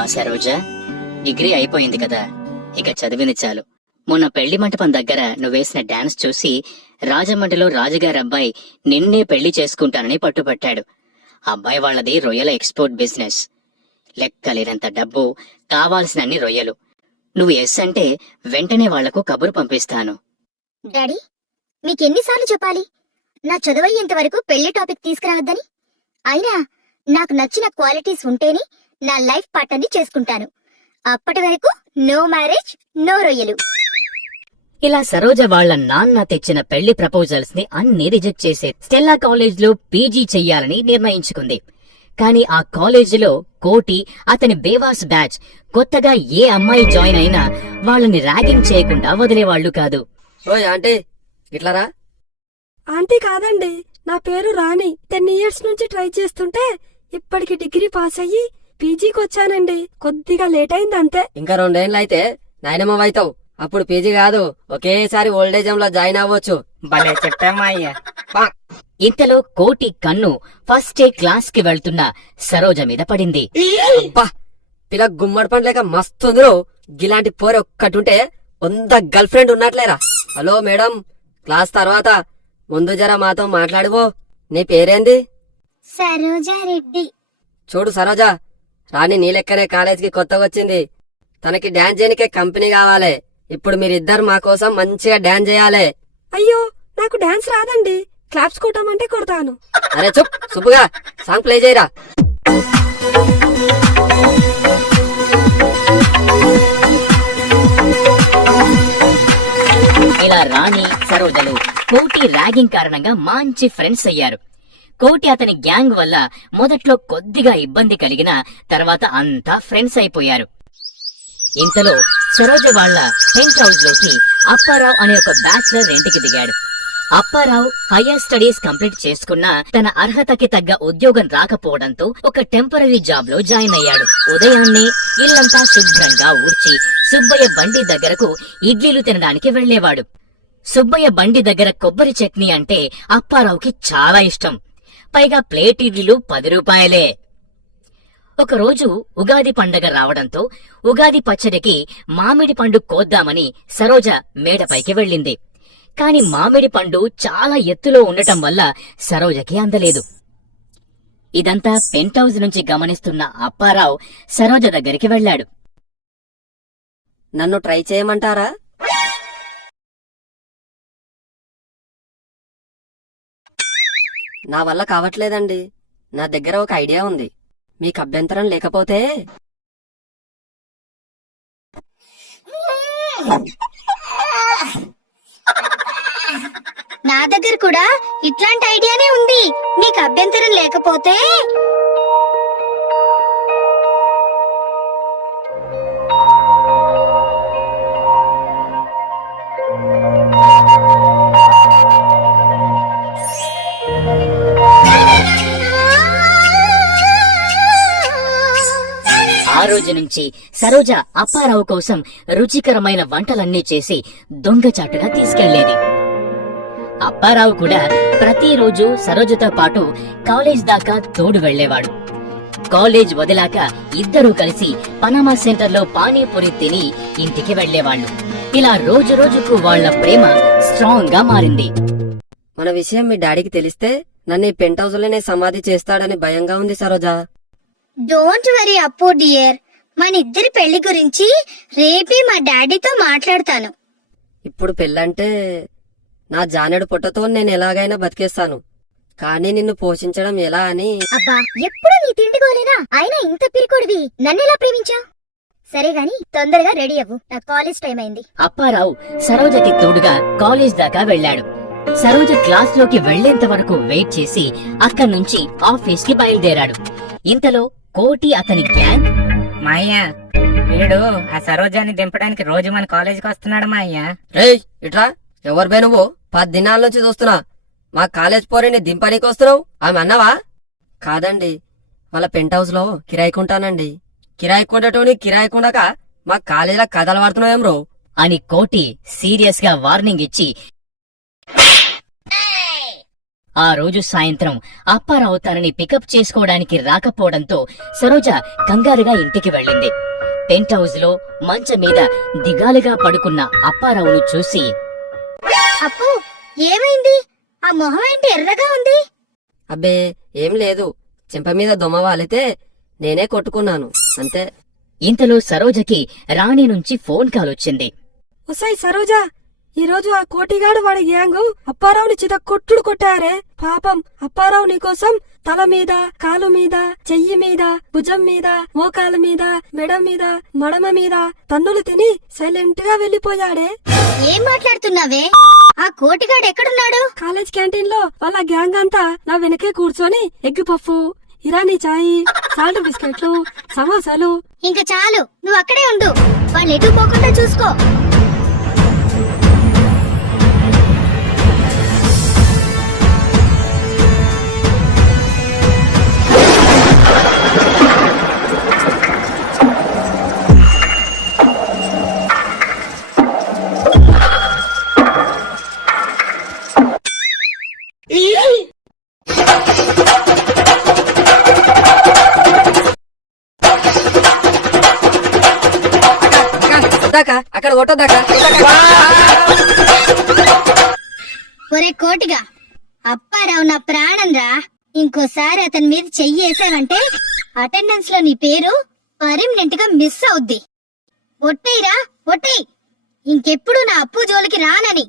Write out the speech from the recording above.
అమ్మా సరోజ. డిగ్రీ అయిపోయింది కదా. ఇక చదివింది చాలు. మొన్న పెళ్ళి మంటపం దగ్గర నువ్వేసిన డాన్స్ చూసి రాజమండ్రిలో రాజుగారి అబ్బాయి నిన్నే పెళ్ళి చేసుకుంటానని పట్టుపట్టాడు అబ్బాయి వాళ్ళది రొయ్యల ఎక్స్పోర్ట్ బిజినెస్. లెక్కలేనంత డబ్బు కావాల్సినన్ని రొయ్యలు. నువ్వు ఎస్ అంటే వెంటనే వాళ్ళకు కబురు పంపిస్తాను. డాడీ మీకెన్నిసార్లు చెప్పాలి? నా చదువయ్యేంత వరకు పెళ్ళి టాపిక్ తీసుకురావద్దని? అయినా నాకు నచ్చిన క్వాలిటీస్ ఉంటేనే నా లైఫ్ పార్ట్నర్ని చేసుకుంటాను. అప్పటి వరకు నో మ్యారేజ్ నో రొయ్యలు. ఇలా సరోజ వాళ్ళ నాన్న తెచ్చిన పెళ్ళి ప్రపోజల్స్ని అన్ని రిజెక్ట్ చేసే స్టెల్లా కాలేజ్లో పీజీ చెయ్యాలని నిర్ణయించుకుంది. కానీ ఆ కాలేజీలో కోటి అతని బేవాస్ బ్యాచ్ కొత్తగా ఏ అమ్మాయి జాయిన్ అయినా వాళ్ళని ర్యాగింగ్ చేయకుండా వదిలేవాళ్ళు కాదు. ఓయ్ ఆంటీ ఇట్లారా? ఆంటీ కాదండి నా పేరు రాణి. టెన్ ఇయర్స్ నుంచి ట్రై చేస్తుంటే ఇప్పటికి డిగ్రీ పాస్ అయ్యి పీజీకి వచ్చానండి. కొద్దిగా లేట్ అయింది అంతే. ఇంకా రెండేళ్ళు అయితే నాయనమ్మ అవుతావు అప్పుడు పీజీ కాదు ఒకేసారి ఓల్డేజ్ హోమ్లో జాయిన్ అవ్వచ్చు. భలే చెప్పామా అయ్యా. ఇంతలో కోటి కన్ను ఫస్ట్ డే క్లాస్కి వెళ్తున్న సరోజ మీద పడింది. అబ్బా! పిల్ల గుమ్మడి పండు లేక మస్తుందిరో గిలాంటి పోరు ఒక్కటుంటే వంద గర్ల్ ఫ్రెండ్ ఉన్నట్లేరా. హలో మేడం క్లాస్ తర్వాత ముందు జర మాతో మాట్లాడువో. నీ పేరేంది? సరోజారెడ్డి చూడు సరోజా రాణి నీ లెక్కనే కాలేజీకి కొత్తగా వచ్చింది తనకి డాన్స్ చేయనికే కంపెనీ కావాలి. ఇప్పుడు మీరిద్దరు మా కోసం మంచిగా డాన్స్ చేయాలి. అయ్యో నాకు డాన్స్ రాదండి. క్లాప్స్ కొట్టమంటే కొడతాను. అరే చుప్ సుబ్బుగా సాంగ్ ప్లే చేయరా? ఇలా రాణి సరోజలు కోటి ర్యాగింగ్ కారణంగా మంచి ఫ్రెండ్స్ అయ్యారు. కోటి అతని గ్యాంగ్ వల్ల మొదట్లో కొద్దిగా ఇబ్బంది కలిగిన తర్వాత అంతా ఫ్రెండ్స్ అయిపోయారు. ఇంతలో సరోజ వాళ్ళ టెంట్ హౌస్లోకి అప్పారావు అనే ఒక బ్యాచ్లర్ రెంట్కి దిగాడు. అప్పారావు హయ్యర్ స్టడీస్ కంప్లీట్ చేసుకున్న తన అర్హతకి తగ్గ ఉద్యోగం రాకపోవడంతో ఒక టెంపరీ జాబ్లో జాయిన్ అయ్యాడు. ఉదయాన్నే ఇల్లంతా శుభ్రంగా ఊడ్చి సుబ్బయ్య బండి దగ్గరకు ఇడ్లీలు తినడానికి వెళ్ళేవాడు సుబ్బయ్య బండి దగ్గర కొబ్బరి చట్నీ అంటే అప్పారావుకి చాలా ఇష్టం. పైగా ప్లేట్ ఇడ్లీలు పది రూపాయలే. ఒకరోజు ఉగాది పండగ రావడంతో ఉగాది పచ్చడికి మామిడి పండు కోద్దామని సరోజ మేడపైకి వెళ్ళింది. కాని మామిడి పండు చాలా ఎత్తులో ఉండటం వల్ల సరోజకి అందలేదు. ఇదంతా పెంట్ హౌస్ నుంచి గమనిస్తున్న అప్పారావు సరోజ దగ్గరికి వెళ్ళాడు. నన్ను ట్రై చేయమంటారా? నా వల్ల కావట్లేదండి. నా దగ్గర ఒక ఐడియా ఉంది. మీకు అభ్యంతరం లేకపోతే నా దగ్గర కూడా ఇట్లాంటి ఐడియానే ఉంది. నీకు అభ్యంతరం లేకపోతే రోజు నుంచి సరోజ అప్పారావు కోసం రుచికరమైన వంటలన్నీ చేసి దొంగచాటుగా తీసుకెళ్ళేది. అప్పారావు కూడా ప్రతిరోజు సరోజతో పాటు కాలేజ్ దాకా తోడు వెళ్ళేవాడు కాలేజ్ వదిలాక ఇద్దరూ కలిసి పనామా సెంటర్లో పానీపూరి తిని ఇంటికి వెళ్ళేవాళ్ళు ఇలా రోజు రోజుకు వాళ్ళ ప్రేమ స్ట్రాంగ్గా మారింది. మన విషయం మీ డాడీకి తెలిస్తే నన్ను ఈ పెంట్ హౌస్లోనే సమాధి చేస్తాడని భయంగా ఉంది Saroja. Don't worry Appu dear. మన ఇద్దరి పెళ్ళి గురించి రేపే మా డాడీతో మాట్లాడతాను. ఇప్పుడు పెళ్ళంటే నా జానెడు పుట్టతో నేను ఎలాగైనా బతికేస్తాను. కానీ నిన్ను పోషించడం ఎలా అని అబ్బా ఎప్పుడు నీ తిండిగోలేనా అయినా ఇంత పిరికొడివి. నన్నెలా ప్రేమించావు సరే గాని తొందరగా రెడీ అవ్వు. నా కాలేజ్ టైం అయింది. అప్పారావు సరోజకి తోడుగా కాలేజ్ దాకా వెళ్ళాడు. సరోజ క్లాస్లోకి వెళ్ళేంత వరకు వెయిట్ చేసి అక్కడి నుంచి ఆఫీస్కి బయలుదేరాడు. ఇంతలో కోటి అతని గ్యాంగ్ మా అయ్య వీడు ఆ సరోజాన్ని దింపడానికి రోజు మన కాలేజీకి వస్తున్నాడు మా అయ్య రేయ్ ఇట్రా ఎవరు బే నువ్వు? పది దినాల నుంచి చూస్తున్నా. మా కాలేజ్ పోరిని దింపనీకి వస్తున్నావు? ఆమె అన్నావా? కాదండి వాళ్ళ పెంట్ హౌస్లో కిరాయికుంటానండి కిరాయికుండటోని కిరాయికుండక మా కాలేజీలో కథలు పడుతున్నాయేం రో అని కోటి సీరియస్గా వార్నింగ్ ఇచ్చి ఆ రోజు సాయంత్రం అప్పారావు తనని పికప్ చేసుకోవడానికి రాకపోవడంతో సరోజ కంగారుగా ఇంటికి వెళ్ళింది. పెంట్ హౌస్లో మంచం మీద దిగాలుగా పడుకున్న అప్పారావును చూసి అప్పు ఏమైంది? ఆ మొహం ఏంటి ఎర్రగా ఉంది? అబ్బే ఏం లేదు. చెంప మీద దొమ్మ వాలితే నేనే కొట్టుకున్నాను అంతే. ఇంతలో సరోజకి రాణి నుంచి ఫోన్ కాల్ వచ్చింది సరోజా ఈ రోజు ఆ కోటిగాడు వాడి గ్యాంగు అప్పారావుని చిత కొట్టుడు కొట్టారే. పాపం అప్పారావు నీకోసం తల మీద కాలు మీద చెయ్యి మీద భుజం మీద మోకాల మీద మెడ మీద మడమ మీద తన్నులు తిని సైలెంట్గా వెళ్ళిపోయాడే ఏం మాట్లాడుతున్నావే? ఆ కోటిగాడు ఎక్కడున్నాడు? కాలేజ్ క్యాంటీన్లో వాళ్ళ గ్యాంగ్ అంతా నా వెనకే కూర్చొని egg puff Irani chai salt బిస్కెట్లు సమోసాలు. ఇంక చాలు నువ్వు అక్కడే ఉండు. వాళ్ళు ఎటు పోకుండా చూసుకో. దాకా అక్కడ కొట్టొద్దాక. ఒరే కోటిగా అప్పారావు నా ప్రాణం రా ఇంకోసారి అతని మీద చెయ్యి వేసావంటే అటెండెన్స్లో నీ పేరు పర్మనెంట్గా మిస్ అవుద్ది. ఒట్టేరా ఒట్టేయ్. ఇంకెప్పుడు నా అప్పు జోలికి రానని.